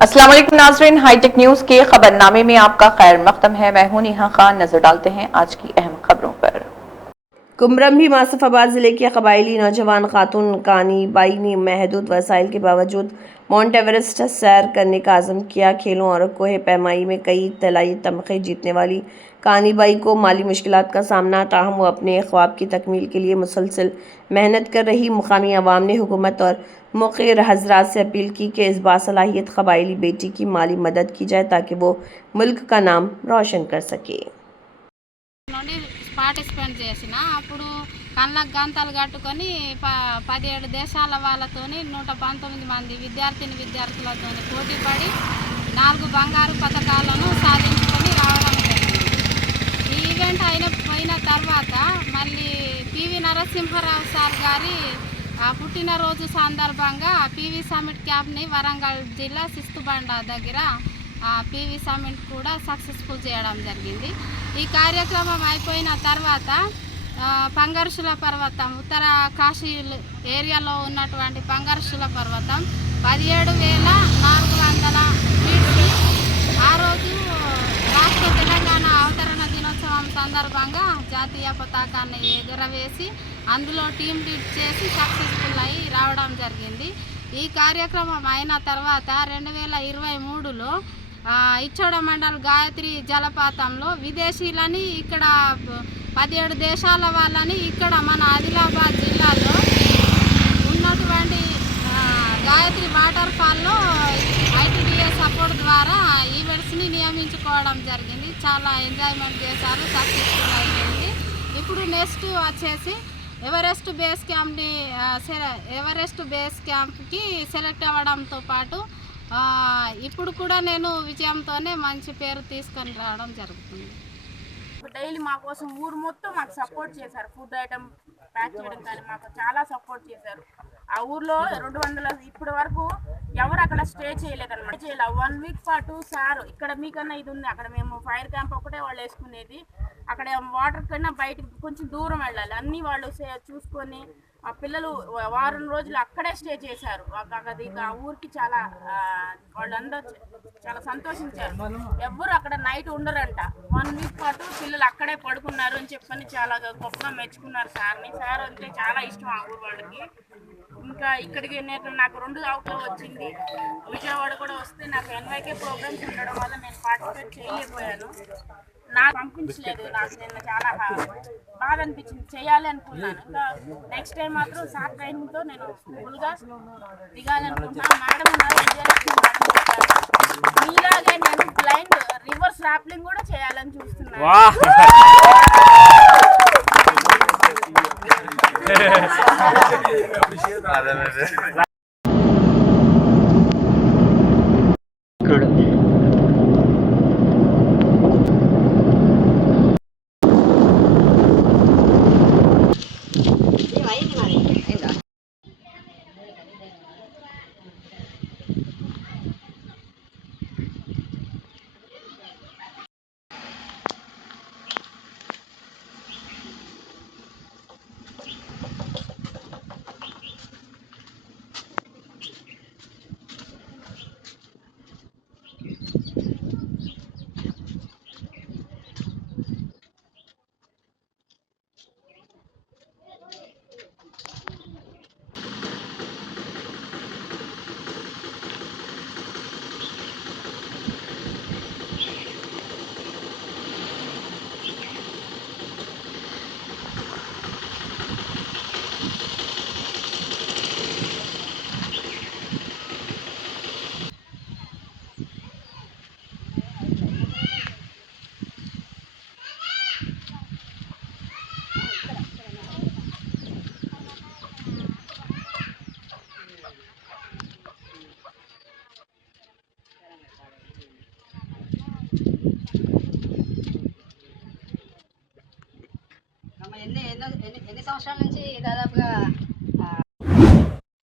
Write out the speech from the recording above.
अस्सलाम वालेकुम नाज़रीन, हाईटेक न्यूज के खबरनामे में आपका खैर मक़दम है। मैं हूं नेहा खान। नजर डालते हैं आज की अहम खबरों पर। कुमरम आसिफाबाद जिले की कबायली नौजवान खातून कानी बाई ने महदूद वसाइल के बावजूद माउंट एवरेस्ट सैर करने का आज़म किया। खेलों और कोहे पैमाई में कई तलाई तमगे जीतने वाली कानी बाई को माली मुश्किलात का सामना, ताहम वो अपने ख्वाब की तकमील के लिए मुसलसल मेहनत कर रही। मुकामी अवाम ने हुकूमत और मुक़िर हज़रात से अपील की कि इस बासलाहियत कबायली बेटी की माली मदद की जाए ताकि वो मुल्क का नाम रोशन कर सके। పార్టిసిపేట్ చేసిన అప్పుడు కళ్ళకు గంతలు కట్టుకొని 17 దేశాల వాళ్ళతోని 119 మంది విద్యార్థులతో పోటీ పడి 4 బంగారు పథకాలను సాధించుకొని రావడం జరిగింది. ఈ ఈవెంట్ అయిన తర్వాత మళ్ళీ పివి నరసింహారావు సార్ గారి పుట్టినరోజు సందర్భంగా పివి సమిట్ క్యాంప్ని వరంగల్ జిల్లా సిస్తుబండ దగ్గర పివి సమిట్ కూడా సక్సెస్ఫుల్ చేయడం జరిగింది. ఈ కార్యక్రమం అయిపోయిన తర్వాత పంగర్షుల పర్వతం, ఉత్తర కాశీ ఏరియాలో ఉన్నటువంటి పంగర్షుల పర్వతం 17,400 ఫీట్స్. ఆ రోజు రాష్ట్ర తెలంగాణ అవతరణ దినోత్సవం సందర్భంగా జాతీయ పతాకాన్ని ఎగురవేసి అందులో టీం లీడ్ చేసి సక్సెస్ఫుల్ అయి రావడం జరిగింది. ఈ కార్యక్రమం అయిన తర్వాత 2023లో ఇచ్చోడ మండల్ గాయత్రి జలపాతంలో విదేశీయులని ఇక్కడ 17 దేశాల వాళ్ళని ఇక్కడ మన ఆదిలాబాద్ జిల్లాలో ఉన్నటువంటి గాయత్రి వాటర్ ఫాల్లో ఐటీడీఏ సపోర్ట్ ద్వారా ఈవెంట్స్ని నియమించుకోవడం జరిగింది. చాలా ఎంజాయ్మెంట్ చేశారు, సక్సెస్ఫుల్ అయ్యింది. ఇప్పుడు నెక్స్ట్ వచ్చేసి ఎవరెస్ట్ బేస్ క్యాంప్కి సెలెక్ట్ అవ్వడంతో పాటు ఇప్పుడు కూడా నేను విజయంతోనే మంచి పేరు తీసుకొని రావడం జరుగుతుంది. డైలీ మా కోసం ఊరు మొత్తం మాకు సపోర్ట్ చేశారు. ఫుడ్ ఐటమ్ ప్యాక్ చేయడం కానీ మాకు చాలా సపోర్ట్ చేశారు. ఆ ఊర్లో 200 ఇప్పటి వరకు ఎవరు అక్కడ స్టే చేయలేదన్నమాట. 1 వీక్ పాటు సార్ ఇక్కడ మీకన్నా ఇది ఉంది, అక్కడ మేము ఫైర్ క్యాంప్ ఒకటే వాళ్ళు వేసుకునేది. అక్కడ వాటర్ కన్నా బయటకు కొంచెం దూరం వెళ్ళాలి. అన్నీ వాళ్ళు చూసుకొని ఆ పిల్లలు వారం రోజులు అక్కడే స్టే చేశారు. అది ఆ ఊరికి చాలా వాళ్ళందరూ చాలా సంతోషించారు. ఎవ్వరు అక్కడ నైట్ ఉండరంట. 1 వీక్ పాటు పిల్లలు అక్కడే పడుకున్నారు అని చెప్పని చాలా గొప్పగా మెచ్చుకున్నారు సార్ని. సార్ అంటే చాలా ఇష్టం ఆ ఊరు వాళ్ళకి. ఇంకా ఇక్కడికి నాకు 2 అవకాశాలు వచ్చింది. విజయవాడ కూడా వస్తే నాకు ఎన్వైకే ప్రోగ్రామ్స్ ఉండడం వల్ల నేను పార్టిసిపేట్ చేయలేకపోయాను. నాకు పంపించలేదు. నాకు నిన్న చాలా బాధ అనిపించింది, చేయాలి అనుకున్నాను. ఇంకా నెక్స్ట్ టైం మాత్రం సార్ ట్రైనింగ్తో నేను ఫుల్గా దిగాలనుకుంటున్నాను. మేడం ఉన్నారు, విజయలక్ష్మి మేడం చెప్పారు. మీలాగే నేను బ్లైండ్ రివర్స్ ర్యాప్లింగ్ కూడా చేయాలని చూస్తున్నాను. ఎన్ని సంవత్సరాల నుంచి దాదాపుగా